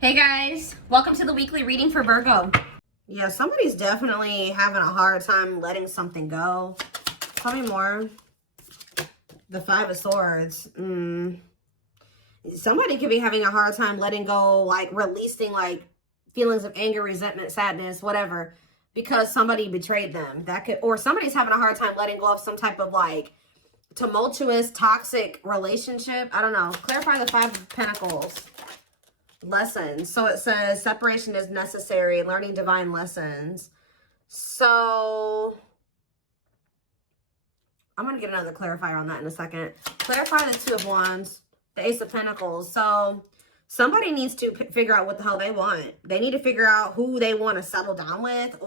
Hey guys, welcome to the weekly reading for Virgo. Yeah, somebody's definitely having a hard time letting something go. Tell me more. The Five of Swords. Somebody could be having a hard time letting go, like releasing like feelings of anger, resentment, sadness, whatever, because somebody betrayed them. That could, or somebody's having a hard time letting go of some type of like tumultuous, toxic relationship. I don't know. Clarify the Five of Pentacles. Lessons. So it says separation is necessary, learning divine lessons. So I'm going to get another clarifier on that in a second. Clarify the Two of Wands, the Ace of Pentacles. So somebody needs to figure out what the hell they want. They need to figure out who they want to settle down with,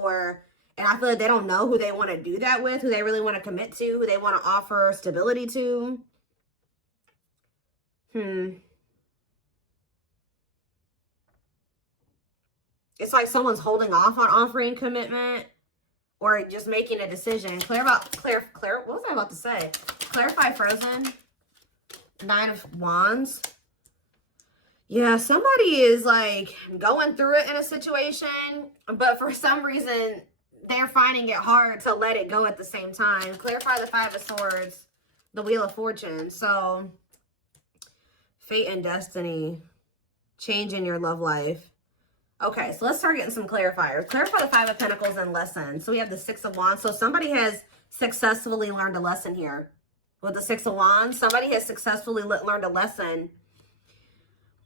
and I feel like they don't know who they want to do that with, who they really want to commit to, who they want to offer stability to. It's like someone's holding off on offering commitment or just making a decision. What was I about to say? Clarify Frozen. Nine of Wands. Yeah, somebody is like going through it in a situation, but for some reason they're finding it hard to let it go at the same time. Clarify the Five of Swords, the Wheel of Fortune. So fate and destiny, change in your love life. Okay, so let's start getting some clarifiers. Clarify the Five of Pentacles and lessons. So we have the Six of Wands. So somebody has successfully learned a lesson here. With the Six of Wands, somebody has successfully learned a lesson.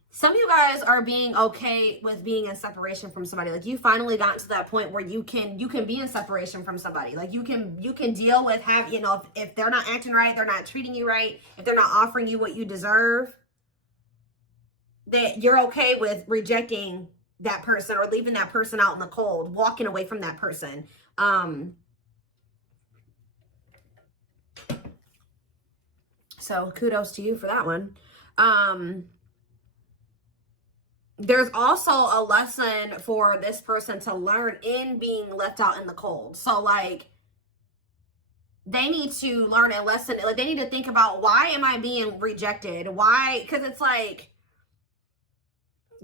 Some of you guys are being okay with being in separation from somebody. Like you finally gotten to that point where you can be in separation from somebody. Like you can deal with if they're not acting right, they're not treating you right, if they're not offering you what you deserve, that you're okay with rejecting that person or leaving that person out in the cold, walking away from that person. So kudos to you for that one. There's also a lesson for this person to learn in being left out in the cold. So like they need to learn a lesson. Like they need to think about, why am I being rejected? Why? Because it's like,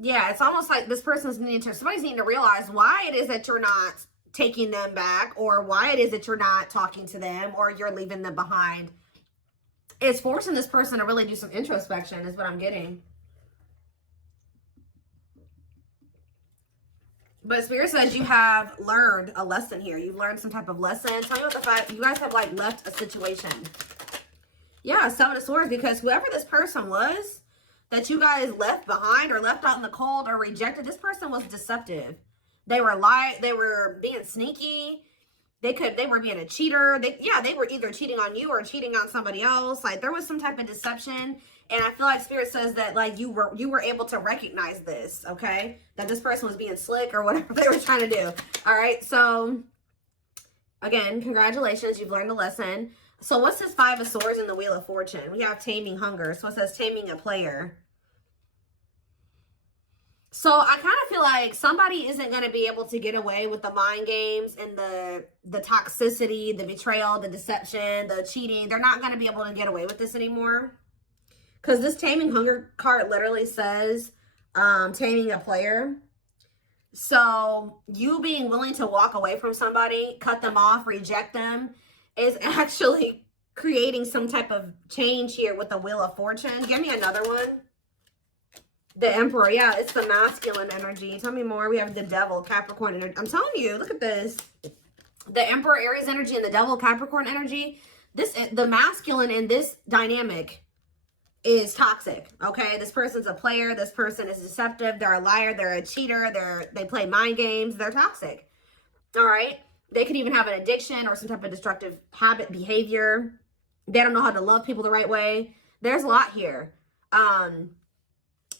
yeah, it's almost like this person's somebody's needing to realize why it is that you're not taking them back, or why it is that you're not talking to them, or you're leaving them behind. It's forcing this person to really do some introspection is what I'm getting. But Spirit says you have learned a lesson here. You've learned some type of lesson. Tell me what the fact you guys have like left a situation. Yeah, Seven of Swords, because whoever this person was that you guys left behind or left out in the cold or rejected, this person was deceptive. They were being sneaky. They were being a cheater. They were either cheating on you or cheating on somebody else. Like there was some type of deception. And I feel like Spirit says that like you were able to recognize this, okay? That this person was being slick or whatever they were trying to do. All right. So again, congratulations. You've learned a lesson. So what's this Five of Swords in the Wheel of Fortune? We have taming hunger. So it says taming a player. So I kind of feel like somebody isn't going to be able to get away with the mind games and the toxicity, the betrayal, the deception, the cheating. They're not going to be able to get away with this anymore. Because this taming hunger card literally says taming a player. So you being willing to walk away from somebody, cut them off, reject them, is actually creating some type of change here with the Wheel of Fortune. Give me another one. The Emperor. Yeah, it's the masculine energy. Tell me more. We have the Devil, Capricorn energy. I'm telling you, look at this. The Emperor, Aries energy, and the Devil, Capricorn energy. The masculine in this dynamic is toxic, okay? This person's a player. This person is deceptive. They're a liar. They're a cheater. They play mind games. They're toxic, all right? They could even have an addiction or some type of destructive habit, behavior. They don't know how to love people the right way. There's a lot here.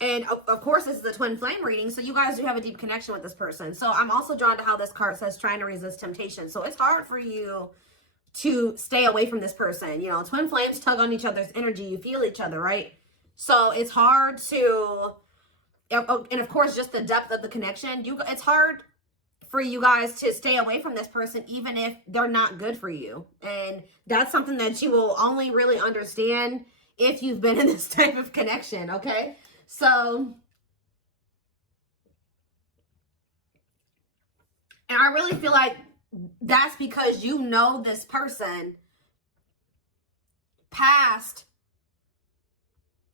And of course, this is a twin flame reading, so you guys do have a deep connection with this person. So I'm also drawn to how this card says trying to resist temptation. So it's hard for you to stay away from this person. You know, twin flames tug on each other's energy. You feel each other, right? So it's hard to, and of course, just the depth of the connection. It's hard for you guys to stay away from this person, even if they're not good for you. And that's something that you will only really understand if you've been in this type of connection, okay? So I really feel like that's because you know this person past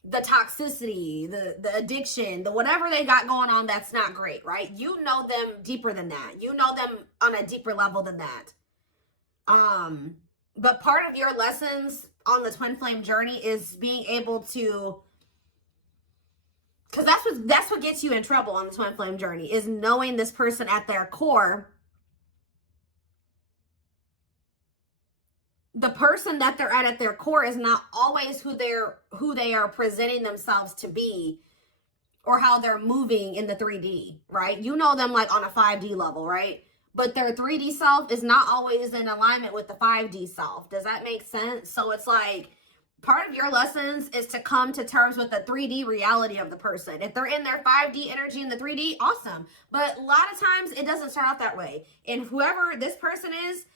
the toxicity, the addiction, the whatever they got going on that's not great, right? You know them deeper than that. You know them on a deeper level than that. But part of your lessons on the twin flame journey is being able to, because that's what gets you in trouble on the twin flame journey, is knowing this person at their core. The person that they're at their core is not always who they are presenting themselves to be, or how they're moving in the 3D, right? You know them like on a 5D level, right? But their 3D self is not always in alignment with the 5D self. Does that make sense? So it's like, part of your lessons is to come to terms with the 3D reality of the person. If they're in their 5D energy in the 3D, awesome. But a lot of times it doesn't start out that way. And whoever this person is,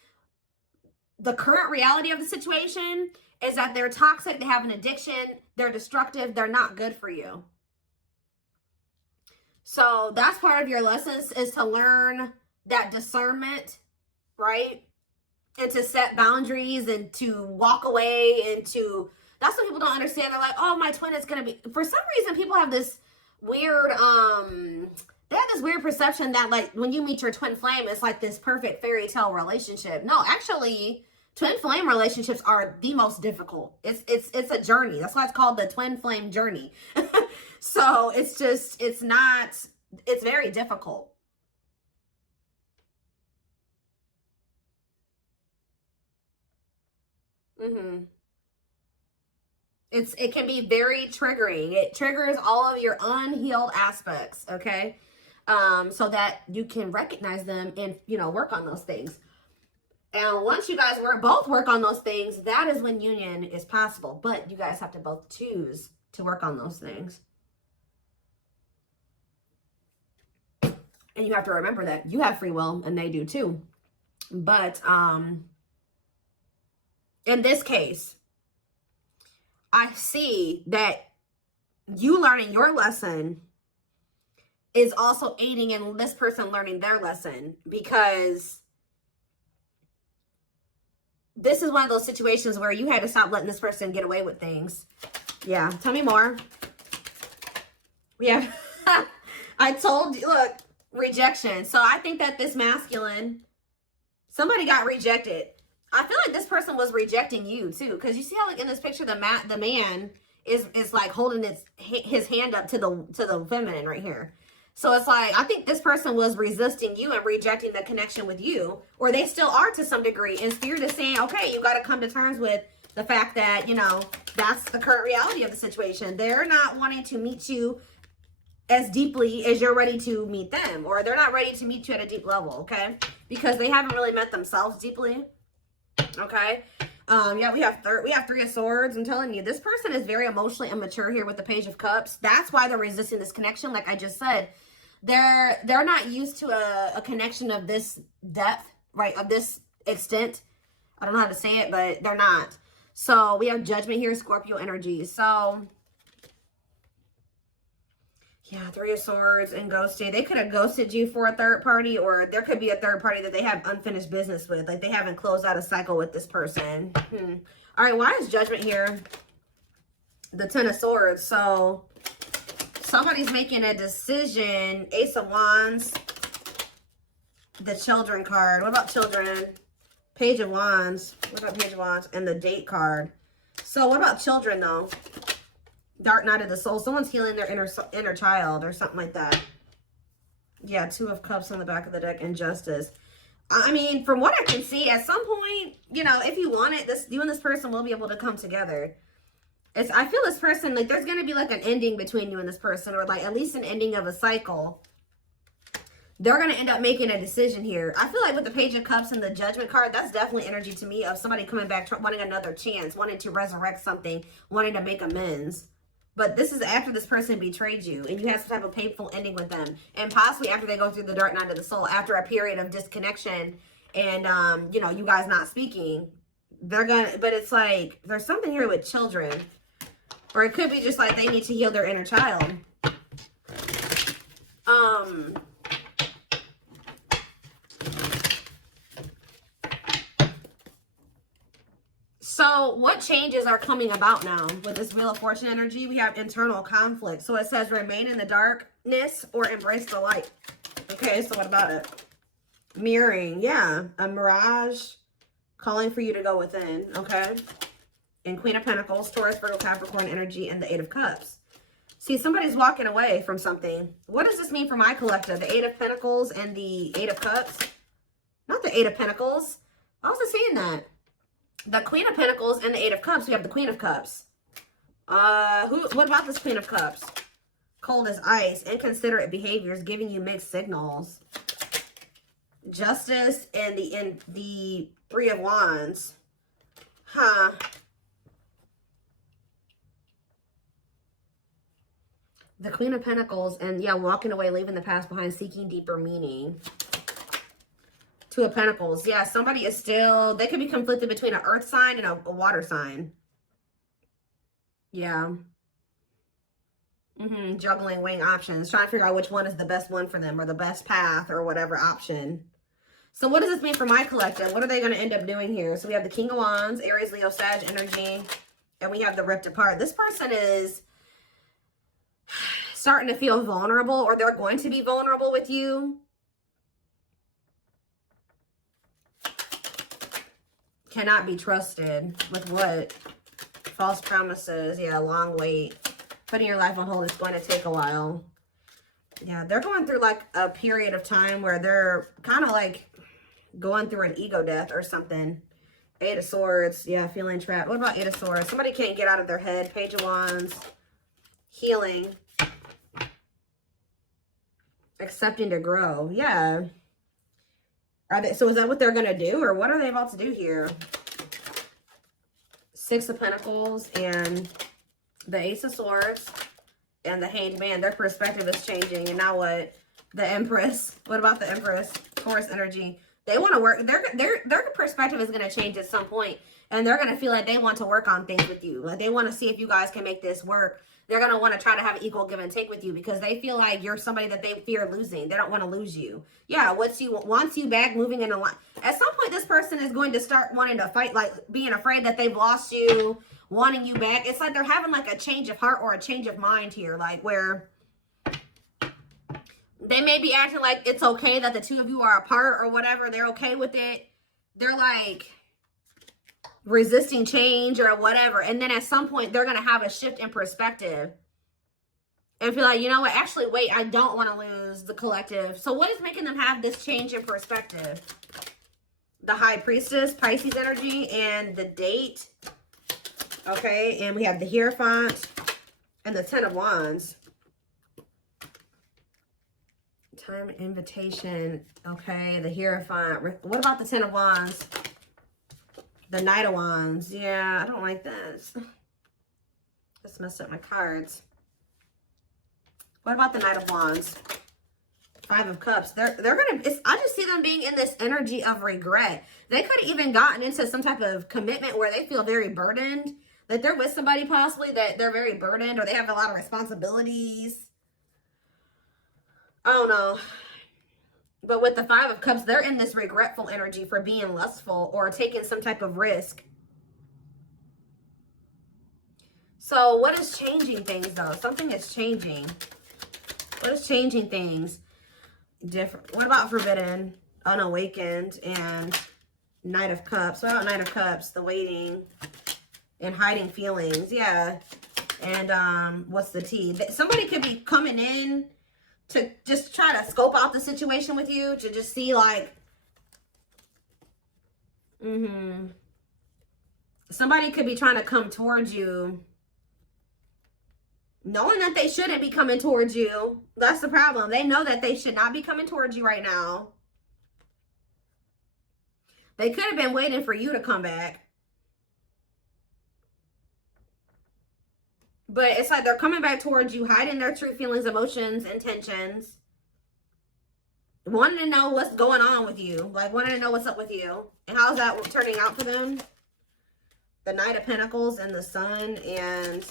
the current reality of the situation is that they're toxic, they have an addiction, they're destructive, they're not good for you. So that's part of your lessons, is to learn that discernment, right? And to set boundaries and to walk away, and to, that's what people don't understand. They're like, oh, my twin is going to be, for some reason, people have this weird, they have this weird perception that like when you meet your twin flame, it's like this perfect fairy tale relationship. No, actually, twin flame relationships are the most difficult. It's a journey. That's why it's called the twin flame journey. So it's just, it's very difficult. It can be very triggering. It triggers all of your unhealed aspects, okay? So that you can recognize them and, you know, work on those things. And once you guys both work on those things, that is when union is possible. But you guys have to both choose to work on those things. And you have to remember that you have free will and they do too. But in this case, I see that you learning your lesson is also aiding in this person learning their lesson, because this is one of those situations where you had to stop letting this person get away with things. Yeah, tell me more. Yeah, I told you, look, rejection. So I think that this masculine, somebody got rejected. I feel like this person was rejecting you too, because you see how like in this picture the man is like holding his hand up to the feminine right here. So it's like, I think this person was resisting you and rejecting the connection with you, or they still are to some degree. And Spirit is saying, okay, you got to come to terms with the fact that, you know, that's the current reality of the situation. They're not wanting to meet you as deeply as you're ready to meet them, or they're not ready to meet you at a deep level, okay? Because they haven't really met themselves deeply, okay? Yeah, we have Three of Swords. I'm telling you, this person is very emotionally immature here with the Page of Cups. That's why they're resisting this connection. Like I just said, they're not used to a connection of this depth, right? Of this extent. I don't know how to say it, but they're not. So we have Judgment here, Scorpio energy. So yeah, Three of Swords and ghosting. They could have ghosted you for a third party, or there could be a third party that they have unfinished business with. Like they haven't closed out a cycle with this person. All right, why is Judgment here? The Ten of Swords. So somebody's making a decision. Ace of Wands. The Children card. What about children? Page of Wands. What about Page of Wands? And the Date card. So what about children though? Dark Night of the Soul. Someone's healing their inner child or something like that. Yeah, Two of Cups on the back of the deck and Justice. I mean, from what I can see, at some point, you know, if you want it, you and this person will be able to come together. I feel this person, like, there's going to be, like, an ending between you and this person, or, like, at least an ending of a cycle. They're going to end up making a decision here. I feel like with the Page of Cups and the Judgment card, that's definitely energy to me of somebody coming back, wanting another chance, wanting to resurrect something, wanting to make amends. But this is after this person betrayed you and you had some type of painful ending with them. And possibly after they go through the Dark Night of the Soul, after a period of disconnection and, you know, you guys not speaking. But it's like, there's something here with children. Or it could be just like they need to heal their inner child. So what changes are coming about now with this Wheel of Fortune energy? We have internal conflict. So it says remain in the darkness or embrace the light. Okay, so what about it? Mirroring, yeah. A mirage calling for you to go within, okay? And Queen of Pentacles, Taurus, Virgo, Capricorn energy, and the Eight of Cups. See, somebody's walking away from something. What does this mean for my collective? The Eight of Pentacles and the Eight of Cups? Not the Eight of Pentacles. I was just saying that. The Queen of Pentacles and the Eight of Cups. We have the Queen of Cups. What about this Queen of Cups? Cold as ice. Inconsiderate behaviors giving you mixed signals. Justice and the Three of Wands. Huh. The Queen of Pentacles and, yeah, walking away, leaving the past behind, seeking deeper meaning. Two of Pentacles. Yeah, somebody is still, they could be conflicted between an earth sign and a water sign. Yeah. Juggling, weighing options. Trying to figure out which one is the best one for them or the best path or whatever option. So what does this mean for my collective? What are they going to end up doing here? So we have the King of Wands, Aries, Leo, Sag energy. And we have the Ripped Apart. This person is starting to feel vulnerable, or they're going to be vulnerable with you. Cannot be trusted with what? False promises. Yeah, long wait. Putting your life on hold is going to take a while. Yeah, they're going through like a period of time where they're kind of like going through an ego death or something. Eight of Swords. Yeah, feeling trapped. What about Eight of Swords? Somebody can't get out of their head. Page of Wands. Healing. Accepting to grow. Yeah. Are they, so is that what they're going to do? Or what are they about to do here? Six of Pentacles and the Ace of Swords and the Hanged Man. Their perspective is changing. And now what? The Empress. What about the Empress? Taurus energy. They want to work. Their perspective is going to change at some point. And they're going to feel like they want to work on things with you. Like they want to see if you guys can make this work. They're going to want to try to have equal give and take with you because they feel like you're somebody that they fear losing. They don't want to lose you. Yeah, wants you back, moving in a line. At some point, this person is going to start wanting to fight, like being afraid that they've lost you, wanting you back. It's like they're having like a change of heart or a change of mind here, like where they may be acting like it's okay that the two of you are apart or whatever. They're okay with it. They're like resisting change or whatever, and then at some point they're going to have a shift in perspective and feel like, you know what, actually wait, I don't want to lose the collective. So what is making them have this change in perspective? The High Priestess, Pisces energy, and the Date. Okay, and we have the Hierophant and the Ten of Wands. Time, invitation. Okay, the Hierophant. What about the Ten of Wands? The Knight of Wands. Yeah, I don't like this. Just messed up my cards. What about the Knight of Wands? Five of Cups. They're gonna. I just see them being in this energy of regret. They could have even gotten into some type of commitment where they feel very burdened. That they're with somebody possibly that they're very burdened, or they have a lot of responsibilities. I don't know. But with the Five of Cups, they're in this regretful energy for being lustful or taking some type of risk. So what is changing things, though? Something is changing. What is changing things? Different. What about Forbidden, Unawakened, and Knight of Cups? What about Knight of Cups? The waiting and hiding feelings. Yeah. And what's the T? Somebody could be coming in to just try to scope out the situation with you, to just see like, somebody could be trying to come towards you, knowing that they shouldn't be coming towards you. That's the problem. They know that they should not be coming towards you right now. They could have been waiting for you to come back. But it's like they're coming back towards you, hiding their true feelings, emotions, intentions. Wanting to know what's going on with you. Like, wanting to know what's up with you. And how's that turning out for them? The Knight of Pentacles and the Sun. And,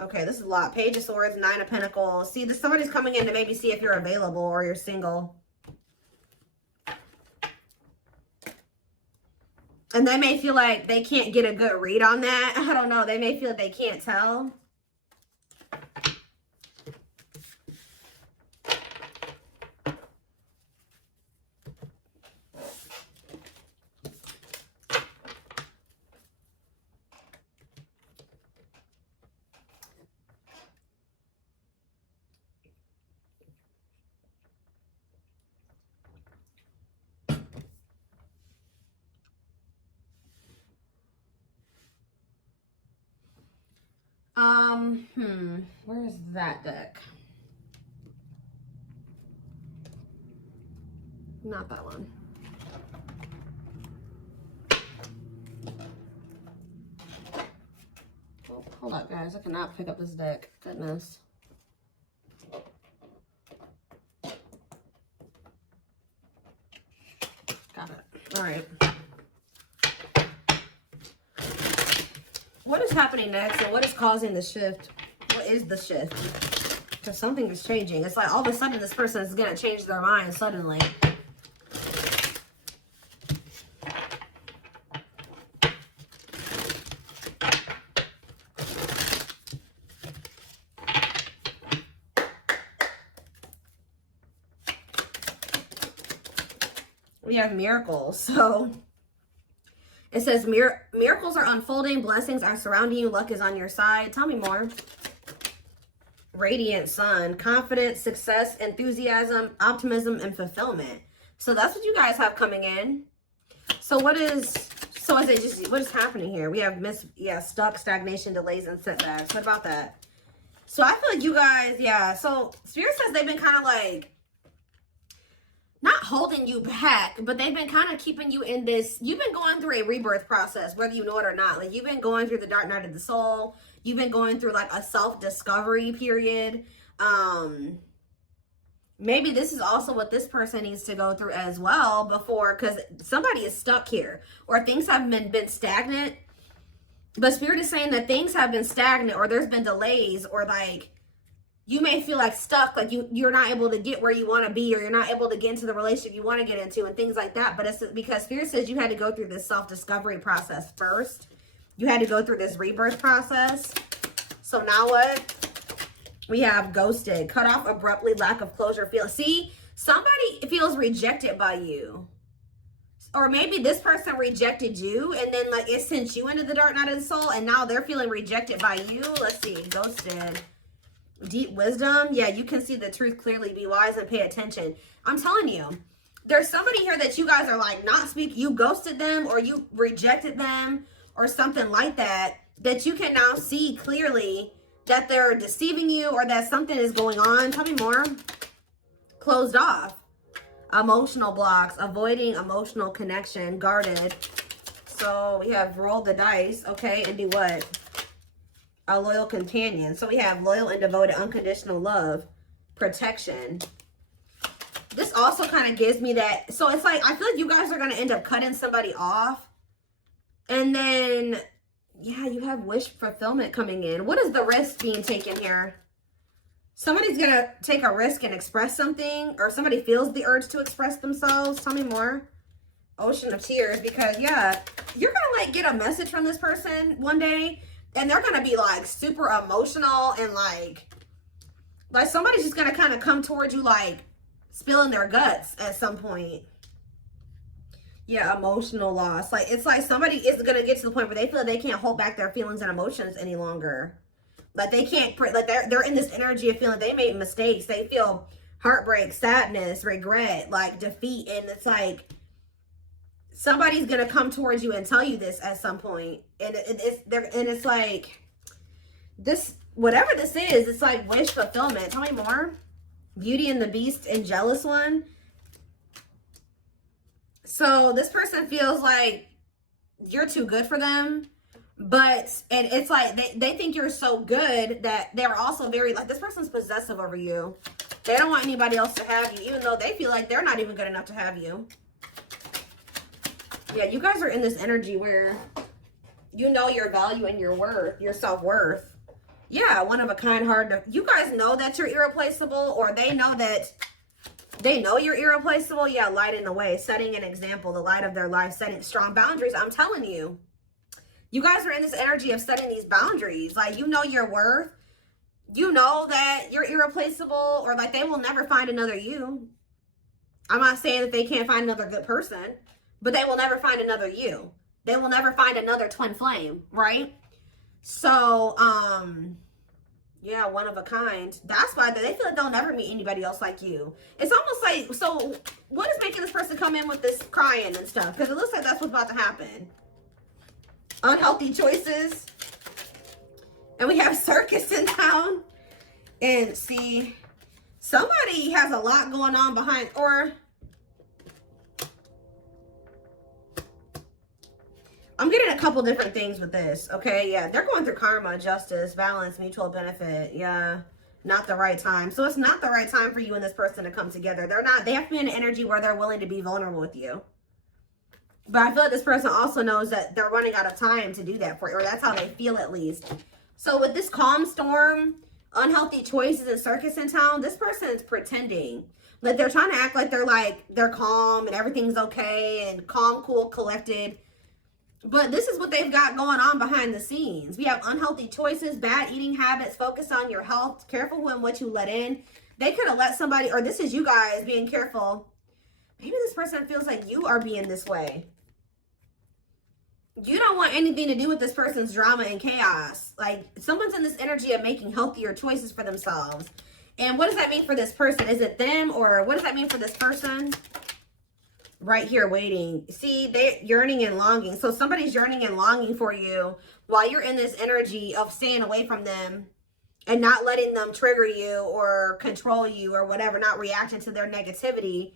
okay, this is a lot. Page of Swords, Nine of Pentacles. See, somebody's coming in to maybe see if you're available or you're single. And they may feel like they can't get a good read on that. I don't know. They may feel like they can't tell. Where's that deck? Not that one. Oh, hold up, guys. I cannot pick up this deck. Goodness. Got it. All right. What is happening next and what is causing the shift? What is the shift? Because something is changing. It's like all of a sudden this person is going to change their mind suddenly. We have miracles. So it says miracles are unfolding, blessings are surrounding you, luck is on your side. Tell me more. Radiant sun, confidence, success, enthusiasm, optimism, and fulfillment. So that's what you guys have coming in. So what is it just, what is happening here? We have stuck, stagnation, delays, and setbacks. What about that? So I feel like you guys, yeah. So Spirit says they've been kind of like, not holding you back, but they've been kind of keeping you in this. You've been going through a rebirth process, whether you know it or not. Like, you've been going through the dark night of the soul. You've been going through like a self-discovery period. Maybe this is also what this person needs to go through as well before, because somebody is stuck here, or things have been stagnant. But Spirit is saying that things have been stagnant, or there's been delays, or like, you may feel like stuck, like you're not able to get where you want to be, or you're not able to get into the relationship you want to get into and things like that. But it's because Spirit says you had to go through this self-discovery process first. You had to go through this rebirth process. So now what? We have ghosted, cut off abruptly, lack of closure. See, somebody feels rejected by you. Or maybe this person rejected you and then like it sent you into the dark night of the soul and now they're feeling rejected by you. Let's see, ghosted. Deep wisdom. Yeah, you can see the truth clearly. Be wise and pay attention. I'm telling you, there's somebody here that you guys are like not speaking. You ghosted them or you rejected them or something like that, that you can now see clearly that they're deceiving you or that something is going on. Tell me more. Closed off. Emotional blocks. Avoiding emotional connection. Guarded. So we have rolled the dice. Okay, and do what? A loyal companion. So we have loyal and devoted, unconditional love, protection. This also kind of gives me that. So it's like, I feel like you guys are going to end up cutting somebody off. And then, yeah, you have wish fulfillment coming in. What is the risk being taken here? Somebody's going to take a risk and express something, or somebody feels the urge to express themselves. Tell me more. Ocean of tears, because, yeah, you're going to like get a message from this person one day. And they're going to be like super emotional and like somebody's just going to kind of come towards you like spilling their guts at some point. Yeah, emotional loss. Like, it's like somebody is going to get to the point where they feel like they can't hold back their feelings and emotions any longer. Like they can't, like they're in this energy of feeling they made mistakes. They feel heartbreak, sadness, regret, like defeat. And it's like, somebody's going to come towards you and tell you this at some point. And it's like, this, whatever this is, it's like wish fulfillment. Tell me more. Beauty and the Beast and Jealous One. So this person feels like you're too good for them. But, and it's like, they think you're so good that they're also very, like, this person's possessive over you. They don't want anybody else to have you, even though they feel like they're not even good enough to have you. Yeah, you guys are in this energy where you know your value and your worth, your self-worth. Yeah, one of a kind, hard to... You guys know that you're irreplaceable, or they know that They know you're irreplaceable. Yeah, lighting the way, setting an example, the light of their life, setting strong boundaries. I'm telling you, you guys are in this energy of setting these boundaries. Like, you know your worth. You know that you're irreplaceable, or like they will never find another you. I'm not saying that they can't find another good person, but they will never find another you. They will never find another twin flame, right? So, yeah, one of a kind. That's why they feel like they'll never meet anybody else like you. It's almost like, so what is making this person come in with this crying and stuff? Because it looks like that's what's about to happen. Unhealthy choices. And we have circus in town. And see, somebody has a lot going on behind, or I'm getting a couple different things with this. Okay, yeah, they're going through karma, justice, balance, mutual benefit. Yeah, not the right time. So it's not the right time for you and this person to come together. They have to be in an energy where they're willing to be vulnerable with you. But I feel like this person also knows that they're running out of time to do that for you, or that's how they feel at least. So with this calm storm, unhealthy choices, and circus in town, this person is pretending. Like, they're trying to act like they're calm and everything's okay and calm, cool, collected. But this is what they've got going on behind the scenes. We have unhealthy choices, bad eating habits, focus on your health, careful when what you let in. They could have let somebody, or this is you guys being careful. Maybe this person feels like you are being this way. You don't want anything to do with this person's drama and chaos. Like, someone's in this energy of making healthier choices for themselves. And what does that mean for this person? Is it them, or what does that mean for this person? Right here waiting. See, they're yearning and longing. So somebody's yearning and longing for you while you're in this energy of staying away from them and not letting them trigger you or control you or whatever, not reacting to their negativity.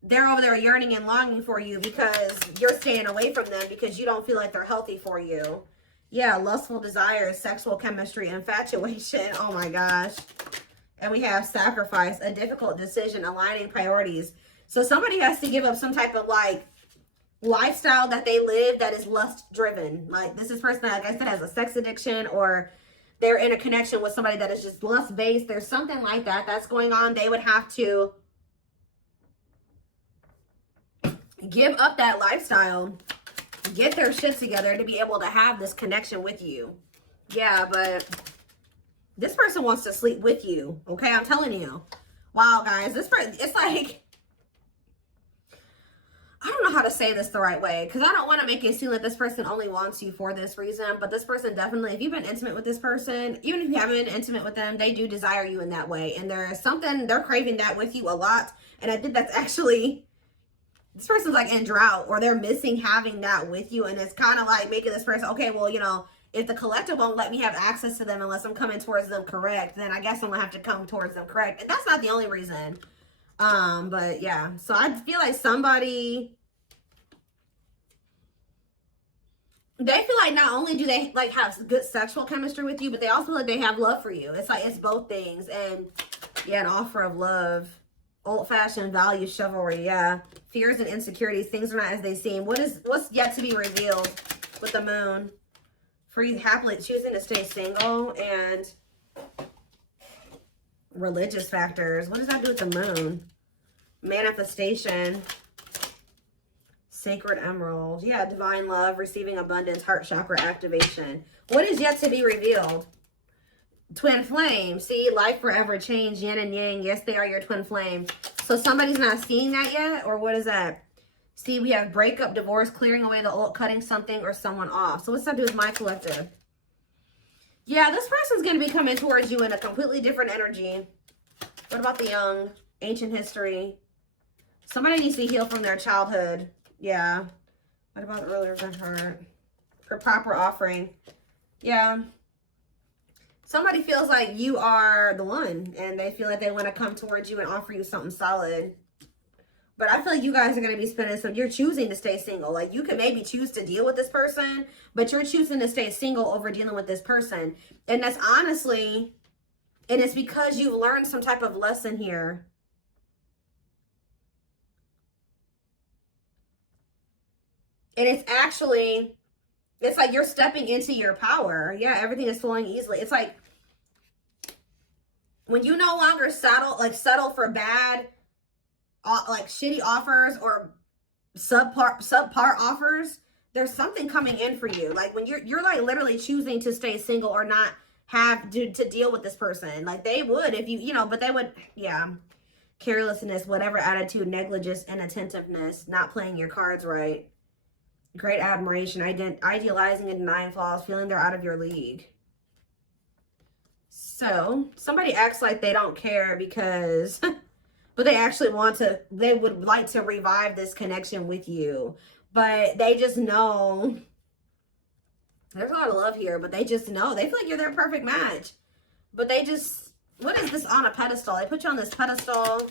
They're over there yearning and longing for you because you're staying away from them because you don't feel like they're healthy for you. Yeah, lustful desires, sexual chemistry, infatuation. Oh my gosh. And we have sacrifice, a difficult decision, aligning priorities. So somebody has to give up some type of like lifestyle that they live that is lust driven. Like, this is person that, like I said, has a sex addiction, or they're in a connection with somebody that is just lust based. There's something like that that's going on. They would have to give up that lifestyle, get their shit together to be able to have this connection with you. Yeah, but this person wants to sleep with you. Okay, I'm telling you. Wow, guys, this person, it's like, I don't know how to say this the right way, because I don't want to make it seem like this person only wants you for this reason, but this person definitely, if you've been intimate with this person, even if you haven't been intimate with them, they do desire you in that way. And there is something, they're craving that with you a lot. And I think that's actually, this person's like in drought, or they're missing having that with you. And it's kind of like making this person, okay, well, you know, if the collective won't let me have access to them unless I'm coming towards them correct, then I guess I'm gonna have to come towards them correct. And that's not the only reason. But yeah, so I feel like somebody, they feel like not only do they like have good sexual chemistry with you, but they also feel like they have love for you. It's like, it's both things. And yeah, an offer of love. Old-fashioned values, chivalry, yeah. Fears and insecurities, things are not as they seem. What's yet to be revealed with the moon? Free, happily choosing to stay single, and religious factors. What does that do with the moon? Manifestation. Sacred emerald. Yeah, divine love, receiving abundance, heart chakra activation. What is yet to be revealed? Twin flame. See, life forever change, yin and yang. Yes, they are your twin flame. So somebody's not seeing that yet, or what is that? See, we have breakup, divorce, clearing away the old, cutting something or someone off. So what's that do with my collective? Yeah, this person's going to be coming towards you in a completely different energy. What about the young? Ancient history. Somebody needs to heal from their childhood. Yeah. What about the earlier than hurt? For proper offering. Yeah. Somebody feels like you are the one, and they feel like they want to come towards you and offer you something solid. But I feel like you guys are going to be spending some, you're choosing to stay single. Like, you could maybe choose to deal with this person, but you're choosing to stay single over dealing with this person. And that's honestly, and it's because you've learned some type of lesson here. And it's actually, it's like you're stepping into your power. Yeah, everything is flowing easily. It's like when you no longer settle for bad like shitty offers or subpar offers, there's something coming in for you. Like when you're like literally choosing to stay single or not have to deal with this person. Like they would if you know, but they would, yeah. Carelessness, whatever attitude, negligence, inattentiveness, not playing your cards right. Great admiration, idealizing and denying flaws, feeling they're out of your league. So somebody acts like they don't care because, but they actually they would like to revive this connection with you. But they just know, there's a lot of love here, but they just know, they feel like you're their perfect match. But they just, what is this on a pedestal? They put you on this pedestal.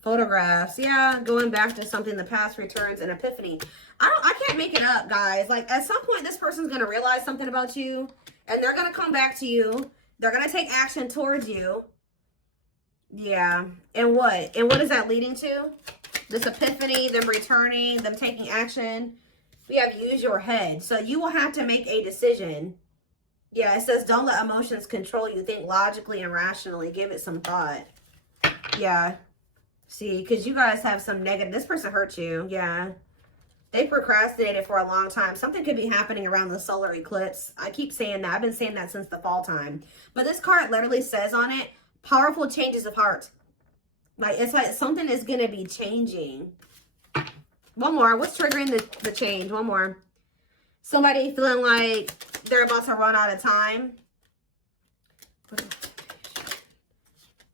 Photographs, yeah, going back to something the past returns, an epiphany. I can't make it up, guys. Like at some point, this person's gonna realize something about you, and they're gonna come back to you. They're gonna take action towards you. Yeah, and what? And what is that leading to? This epiphany, them returning, them taking action. We have use your head, so you will have to make a decision. Yeah, it says don't let emotions control you. Think logically and rationally. Give it some thought. Yeah. See, because you guys have some negative, this person hurt you, yeah. They procrastinated for a long time. Something could be happening around the solar eclipse. I keep saying that. I've been saying that since the fall time. But this card literally says on it, powerful changes of heart. Like, it's like something is going to be changing. One more. What's triggering the change? One more. Somebody feeling like they're about to run out of time.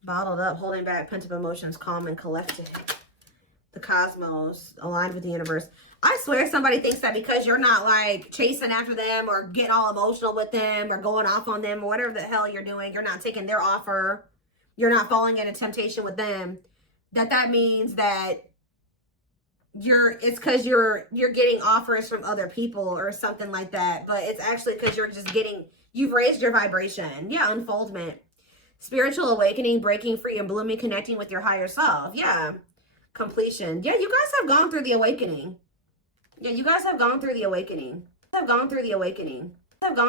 Bottled up, holding back, pent-up emotions, calm and collected. The cosmos, aligned with the universe. I swear somebody thinks that because you're not like chasing after them or getting all emotional with them or going off on them or whatever the hell you're doing, you're not taking their offer, you're not falling into temptation with them, that means that it's because you're getting offers from other people or something like that. But it's actually because you're just you've raised your vibration. Yeah, unfoldment. Spiritual awakening, breaking free and blooming, connecting with your higher self. Yeah. Completion. Yeah, you guys have gone through the awakening. Yeah, you guys have gone through the awakening. Have gone through the awakening. Have gone